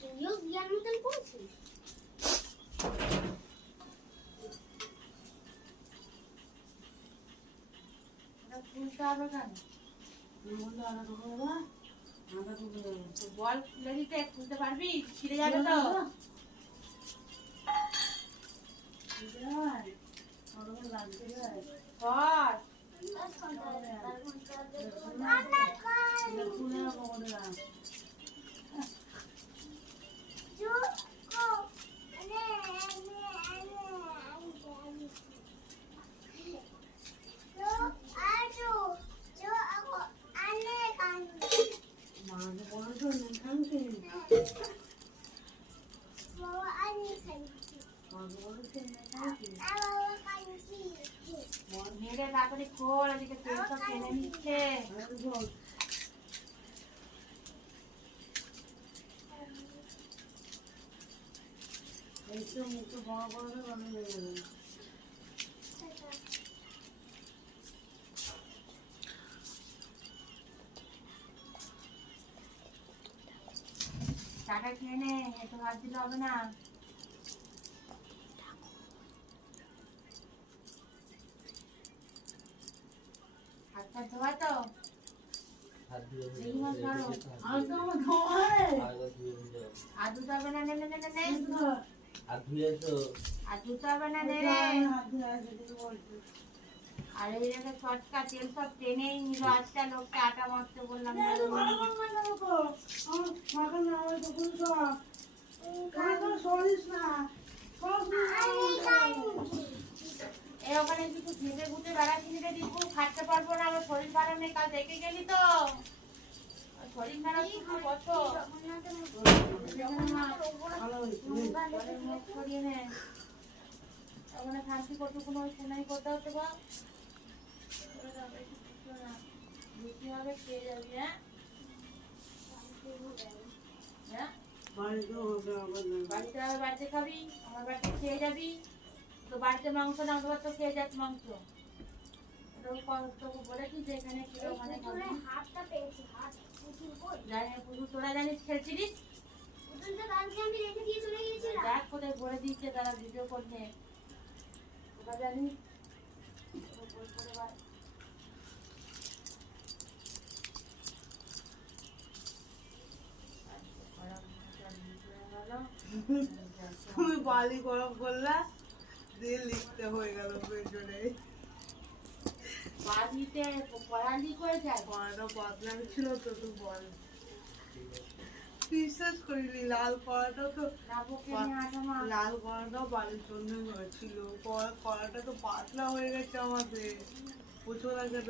তুইও জ্ঞান মতন করছিস। খুলতে হবে কেন? বল খুলে দিতে, খুলতে পারবি? ছিঁড়ে যাবে তো। কর। মেরে তাড়াতাড়ি খোল, এদিকে তেল সব টেনে নিচ্ছে। টাকা খেয়ে নে, একটু হাত দিলে হবে না। হাতটা ধোয়া তো? আর ধুতে হবে না, নে নে নে নে। আর ধুতে হবে না, নে রে। আর এই জায়গায় চটকা তেল সব টেনেই নিল। আজটা লোককে আটা মাখতে বললাম না। এই ওখানে কিছু ঘেটে ঘুটে বেড়াচ্ছি রে দীপু, খাটতে পারবো না, আমার শরীর ভালো নেই। কাল দেখে গেলি তো শরীর খারাপ কিছু বছো। মুখ সরিয়ে নে, ওখানে শান্তি করতে কোনো সেনাই করতে হচ্ছে বা বেশি হবে, খেয়ে যাবি। হ্যাঁ বাড়িতে হবে, বাড়িতে খাবি, আমার বাড়িতে খেয়ে যাবি। তো বাড়িতে মাংস না, তোমার তো খেয়ে যাচ্ছে মাংস। তোকে বলেছি যে এখানে খেয়ে ওখানে খাবি। তোরা জানিস খেলছিলিস? দেখ কোথায় বলে দিচ্ছে তারা ভিডিও করতে। তোরা জানিস তুমি বালি গরম করলা দিয়ে লিখতে হয়ে গেল পেছনে। বাড়িতে পড়ালি করে যায়, কড়াটা পাতলা ছিল তো, তো বল বিশ্বাস করিনি। লাল কড়াটা তো লাল কড়াটাও বালির জন্য হয়েছিল। কড়াটা তো পাতলা হয়ে গেছে আমাদের, প্রচুর আগে